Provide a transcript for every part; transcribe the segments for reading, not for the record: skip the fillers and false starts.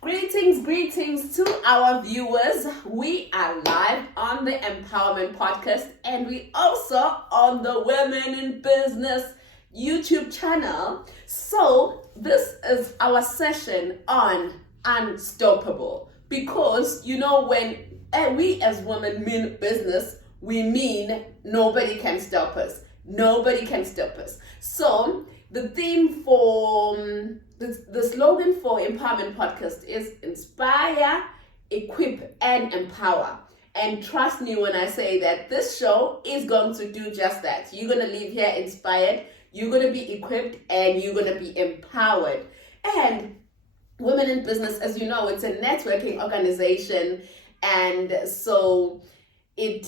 Greetings to our viewers. We are live on the Empowerment Podcast and we also on the Women in Business YouTube channel. So this is our session on Unstoppable, because when we as women mean business, we mean nobody can stop us. Nobody can stop us. So the theme for the slogan for Empowerment Podcast is inspire, equip, and empower. And trust me when I say that this show is going to do just that. You're going to leave here inspired, you're going to be equipped, and you're going to be empowered. And Women in Business, as you know, it's a networking organization. And so it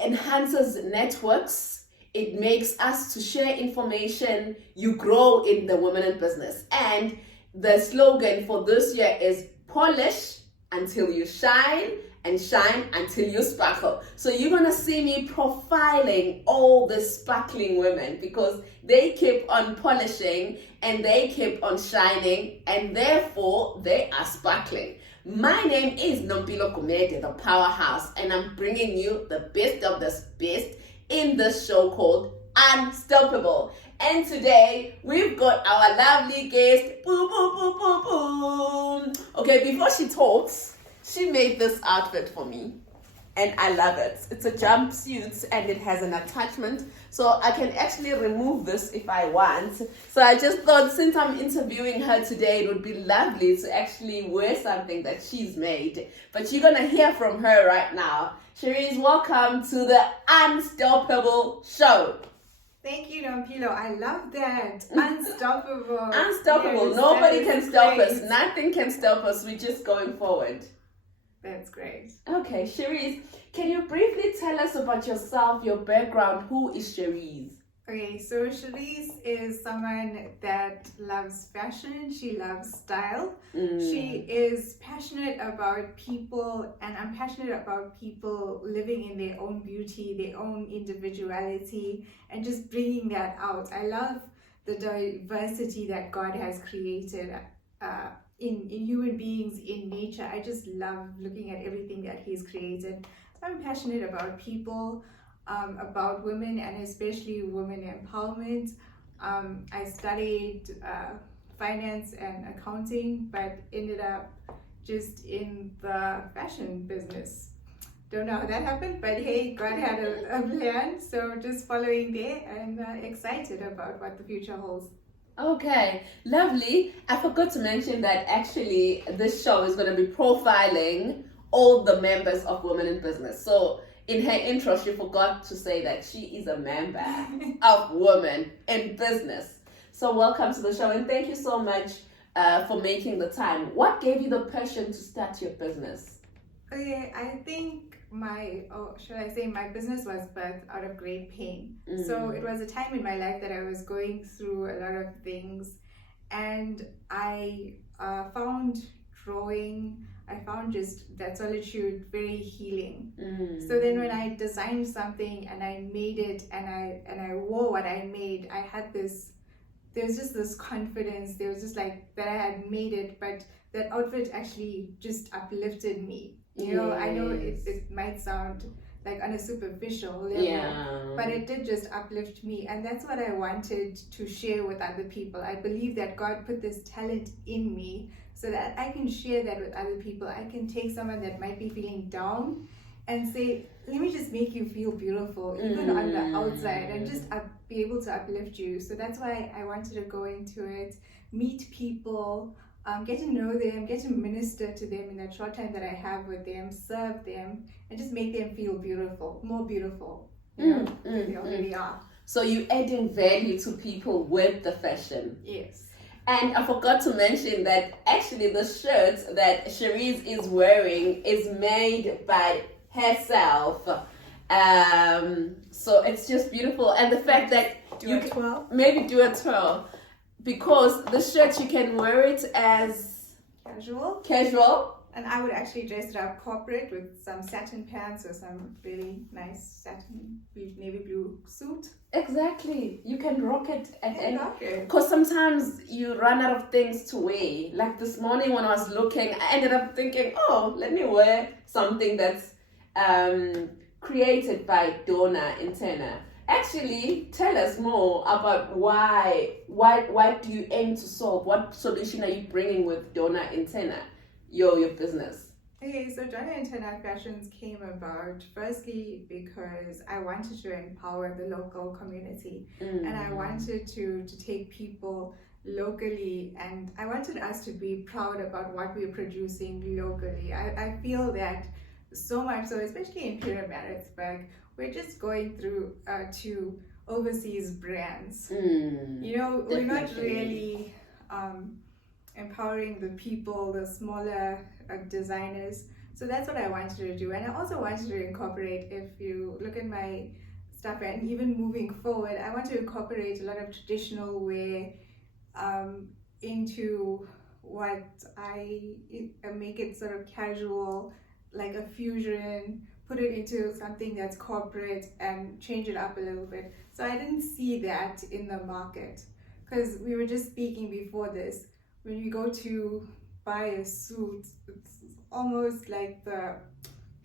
enhances networks. It makes us to share information. You grow in the Women in Business. And the slogan for this year is polish until you shine and shine until you sparkle. So you're going to see me profiling all the sparkling women because they keep on polishing and they keep on shining and therefore they are sparkling. My name is Nompilo Kumede, the powerhouse, and I'm bringing you the best of the best in this show called Unstoppable. And today we've got our lovely guest. Boom, boom, boom, boom, boom. Okay, before she talks, she made this outfit for me and I love it. It's a jumpsuit and it has an attachment, so I can actually remove this if I want. So I just thought, since I'm interviewing her today, it would be lovely to actually wear something that she's made. But you're gonna hear from her right now. Cherise, welcome to the Unstoppable Show. Thank you, Nompilo. I love that. Unstoppable. Unstoppable. Yes, Nobody can stop great. us. Nothing can stop us. We're just going forward. That's great. Okay, Cherise, can you briefly tell us about yourself, your background? Who is Cherise? Okay, so Cherise is someone that loves fashion. She loves style. She is passionate about people, and I'm passionate about people living in their own beauty, their own individuality, and just bringing that out. I love the diversity that God has created in human beings, in nature. I just love looking at everything that He's created. So I'm passionate about people, about women, and especially women empowerment. I studied finance and accounting, but ended up just in the fashion business. Don't know how that happened, but hey, God had a plan, so just following there and excited about what the future holds. Okay, lovely. I forgot to mention that actually this show is going to be profiling all the members of Women in Business. So in her intro, she forgot to say that she is a member of Women in Business. So welcome to the show and thank you so much for making the time. What gave you the passion to start your business? Okay, I think my business was birthed out of great pain. So it was a time in my life that I was going through a lot of things, and I found drawing, I found just that solitude very healing. So then when I designed something and I made it and I wore what I made, I had this, there was just this confidence, there was just like that I had made it, but that outfit actually just uplifted me. You know, I know it might sound like on a superficial level, but it did just uplift me, and that's what I wanted to share with other people. I believe that God put this talent in me so that I can share that with other people. I can take someone that might be feeling down and say, let me just make you feel beautiful, even on the outside, and just be able to uplift you. So that's why I wanted to go into it, meet people, get to know them, get to minister to them in that short time that I have with them, serve them, and just make them feel beautiful, more beautiful, than they already are. So you're adding value to people with the fashion. Yes. And I forgot to mention that actually the shirt that Cherise is wearing is made by herself. So it's just beautiful. And the fact that you can maybe do a twirl, because the shirt you can wear it as casual, And I would actually dress it up corporate with some satin pants or some really nice satin navy blue suit. Exactly. You can rock it at any. Okay. Because sometimes you run out of things to wear. Like this morning when I was looking, I ended up thinking, oh, let me wear something that's created by Donna Interna. Actually, tell us more about why do you aim to solve? What solution are you bringing with Donna Interna, your business? Okay, so Donna Interna Fashions came about firstly because I wanted to empower the local community, and I wanted to take people locally, and I wanted us to be proud about what we're producing locally. I feel that so much so, especially in Pietermaritzburg, we're just going through to overseas brands. You know, we're not really empowering the people, the smaller designers. So that's what I wanted to do. And I also wanted to incorporate, if you look at my stuff, and even moving forward, I want to incorporate a lot of traditional wear into what I make it sort of casual, like a fusion, put it into something that's corporate and change it up a little bit. So I didn't see that in the market, because we were just speaking before this. When you go to buy a suit, it's almost like the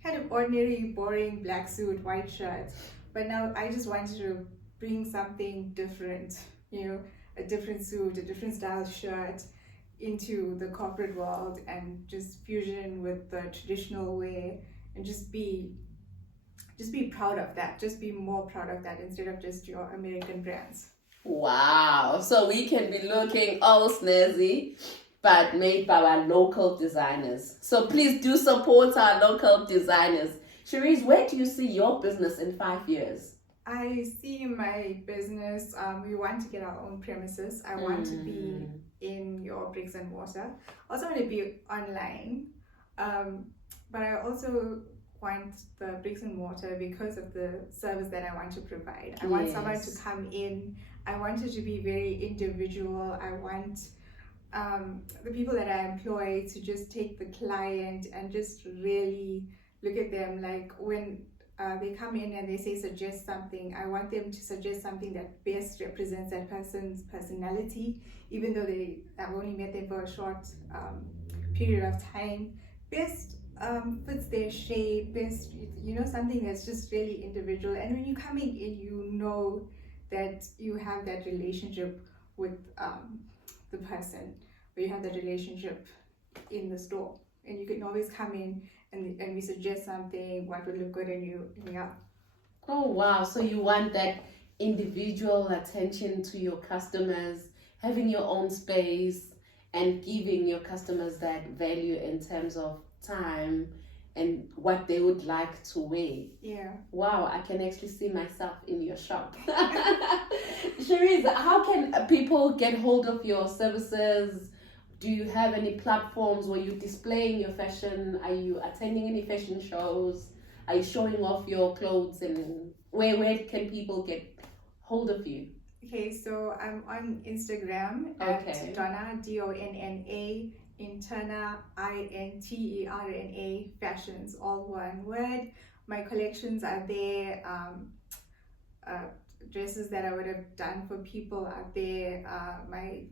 kind of ordinary, boring black suit, white shirt. But now I just wanted to bring something different, you know, a different suit, a different style shirt into the corporate world, and just fusion with the traditional wear, and just be proud of that, just be more proud of that instead of just your American brands. Wow, so we can be looking all snazzy, but made by our local designers. So please do support our local designers. Cherise, where do you see your business in 5 years? I see my business, we want to get our own premises. I want to be in your bricks and mortar. I also want to be online, but I also want the bricks and mortar because of the service that I want to provide. I want someone to come in. I want it to be very individual. I want the people that I employ to just take the client and just really look at them, like when they come in and they say suggest something, I want them to suggest something that best represents that person's personality, even though I've only met them for a short period of time. Best fits their shape, best, you know, something that's just really individual. And when you're coming in, you know that you have that relationship with the person, or you have that relationship in the store, and you can always come in and we suggest something, what would look good on you. Yeah. Oh wow, so you want that individual attention to your customers, having your own space, and giving your customers that value in terms of time and what they would like to wear. Yeah. Wow, I can actually see myself in your shop. Cherise, how can people get hold of your services? Do you have any platforms where you're displaying your fashion? Are you attending any fashion shows? Are you showing off your clothes? And where can people get hold of you? Okay, so I'm on Instagram at Donna, Donna, Interna, Interna Fashions, all one word. My collections are there. Dresses that I would have done for people are there. My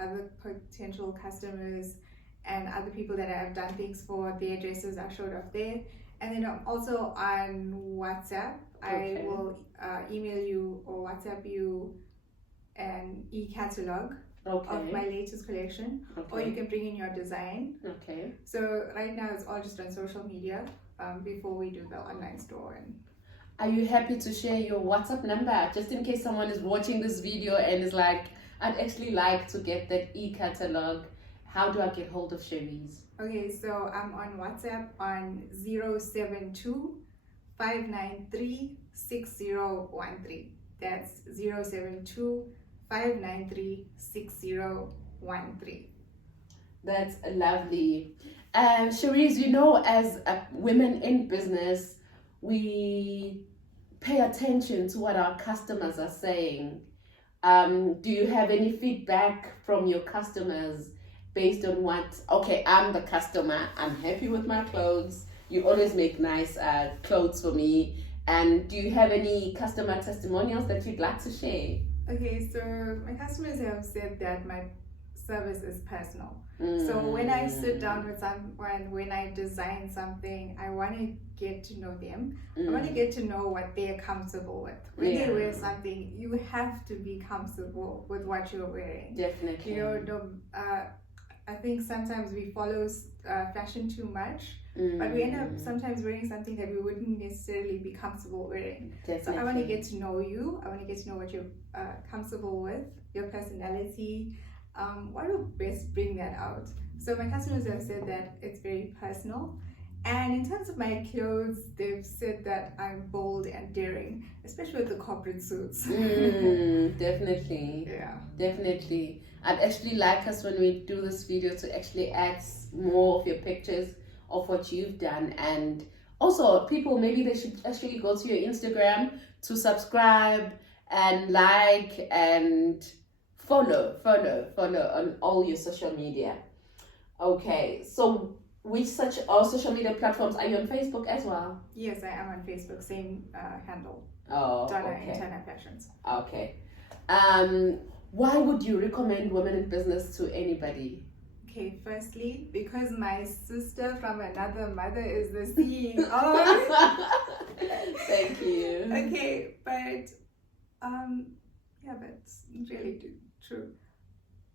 other potential customers and other people that I have done things for, their dresses are showed off there. And then I'm also on WhatsApp. I will email you or WhatsApp you an e-catalog of my latest collection, or you can bring in your design. Okay. So right now it's all just on social media before we do the online store. And are you happy to share your WhatsApp number, just in case someone is watching this video and is like, I'd actually like to get that e-catalog. How do I get hold of Cherise? Okay, so I'm on WhatsApp on 072 593 6013. That's 072 593 6013. That's lovely. Cherise, you know, as women in business, we pay attention to what our customers are saying. Do you have any feedback from your customers based on what, okay, I'm the customer, I'm happy with my clothes, you always make nice clothes for me. And do you have any customer testimonials that you'd like to share? Okay, so my customers have said that my service is personal. So when I sit down with someone, when I design something, I want to get to know them. I want to get to know what they're comfortable with. When they wear something, you have to be comfortable with what you're wearing. Definitely. You know, I think sometimes we follow fashion too much, but we end up sometimes wearing something that we wouldn't necessarily be comfortable wearing. Definitely. So I want to get to know you. I want to get to know what you're comfortable with, your personality. What will best bring that out? So my customers have said that it's very personal. And in terms of my clothes, they've said that I'm bold and daring, especially with the corporate suits. Definitely. Yeah. Definitely. I'd actually like us when we do this video to actually add more of your pictures of what you've done. And also people, maybe they should actually go to your Instagram to subscribe and like and follow on all your social media. Okay, so which such social media platforms are you on? Facebook as well? Yes, I am on Facebook, same handle. Oh, Donna okay. Internet Fashions. Okay. Why would you recommend Women in Business to anybody? Okay, firstly, because my sister from another mother is the CEO. Thank you. Okay, but yeah, that's really true.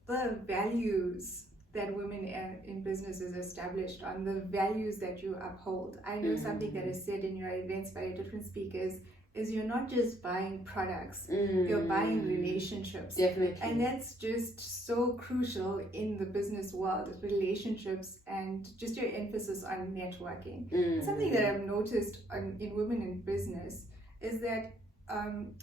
The values that women in business is established on, the values that you uphold. I know something that is said in your events by different speakers is you're not just buying products, you're buying relationships. Definitely. And that's just so crucial in the business world, relationships and just your emphasis on networking. Something that I've noticed in Women in Business is that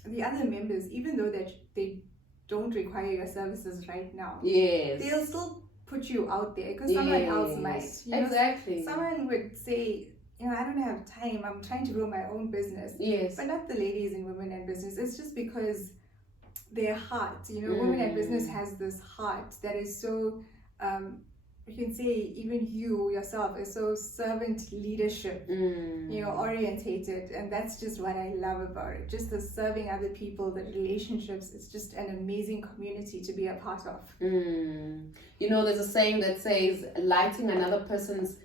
the other members, even though that they don't require your services right now, they'll still put you out there because someone else might. You know, exactly. Someone would say, you know, I don't have time, I'm trying to grow my own business. Yes. But not the ladies in Women in Business. It's just because their heart, you know, Women in Business has this heart that is so, you can say even you yourself is so servant leadership, you know, orientated. And that's just what I love about it. Just the serving other people, the relationships. It's just an amazing community to be a part of. You know, there's a saying that says lighting another person's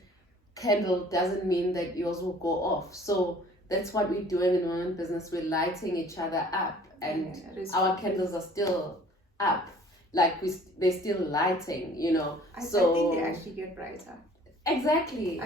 candle doesn't mean that yours will go off. So that's what we're doing in Women in Business. We're lighting each other up, and our candles are still up. Like they're still lighting, you know. I think they actually get brighter. Exactly.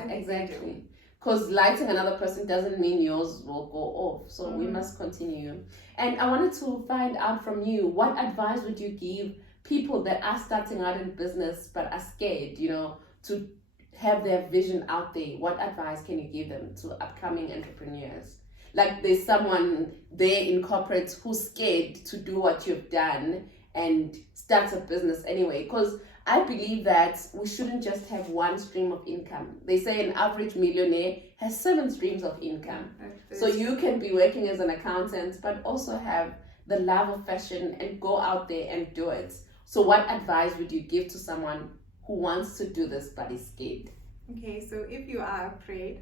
Because lighting another person doesn't mean yours will go off. So we must continue. And I wanted to find out from you, what advice would you give people that are starting out in business but are scared, you know, to have their vision out there? What advice can you give them to upcoming entrepreneurs? Like there's someone there in corporate who's scared to do what you've done and start a business anyway, because I believe that we shouldn't just have one stream of income. They say an average millionaire has 7 streams of income. So you can be working as an accountant but also have the love of fashion and go out there and do it. So what advice would you give to someone who wants to do this but is scared? Okay, so if you are afraid,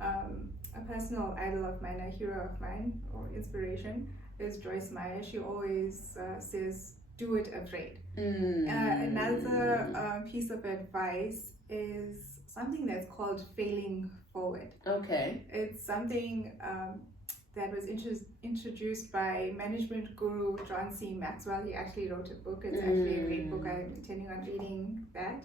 a personal idol of mine, a hero of mine or inspiration is Joyce Meyer. She always says, do it afraid. Another piece of advice is something that's called failing forward. Okay. It's something that was introduced by management guru John C. Maxwell. He actually wrote a book. It's actually a great book. I'm intending on reading that.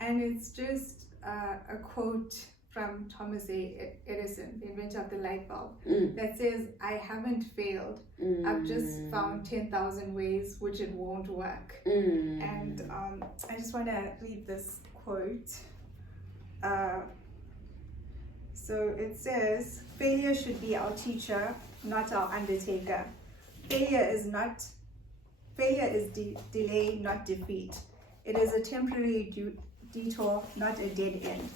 And it's just a quote from Thomas A. Edison, the inventor of the light bulb, that says, I haven't failed. I've just found 10,000 ways which it won't work. And I just want to read this quote. So it says, failure should be our teacher, not our undertaker. Failure is delay, not defeat. It is a temporary detour, not a dead end.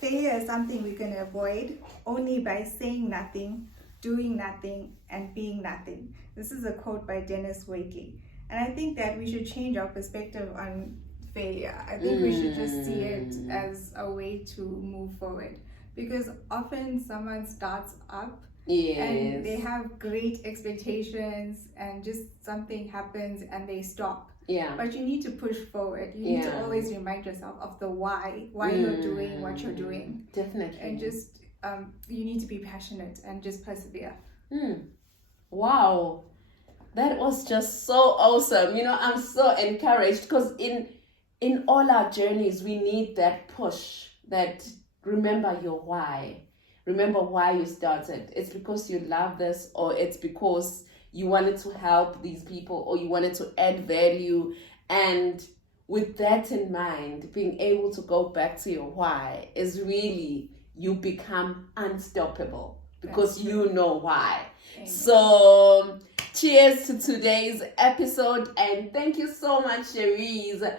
Failure is something we can avoid only by saying nothing, doing nothing, and being nothing. This is a quote by Dennis Waitley. And I think that we should change our perspective on failure. I think we should just see it as a way to move forward, because often someone starts up and they have great expectations and just something happens and they stop. Yeah. But you need to push forward. You need to always remind yourself of the why you're doing what you're doing. Definitely. And just you need to be passionate and just persevere. Wow. That was just so awesome. I'm so encouraged, because in all our journeys, we need that push, that remember your why. Remember why you started. It's because you love this, or it's because you wanted to help these people, or you wanted to add value. And with that in mind, being able to go back to your why is really, you become unstoppable because you know why. Amen. So cheers to today's episode, and thank you so much, Cherise,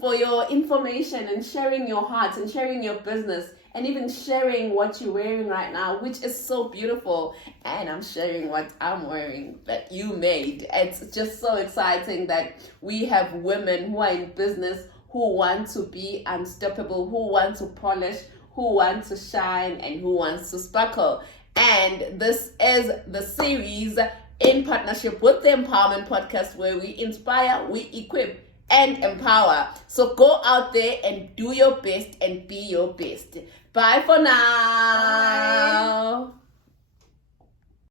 for your information and sharing your heart and sharing your business, and even sharing what you're wearing right now, which is so beautiful. And I'm sharing what I'm wearing that you made. It's just so exciting that we have women who are in business, who want to be unstoppable, who want to polish, who want to shine, and who wants to sparkle. And this is the series in partnership with the Empowerment Podcast, where we inspire, we equip, and empower. So go out there and do your best and be your best. Bye for now. Bye.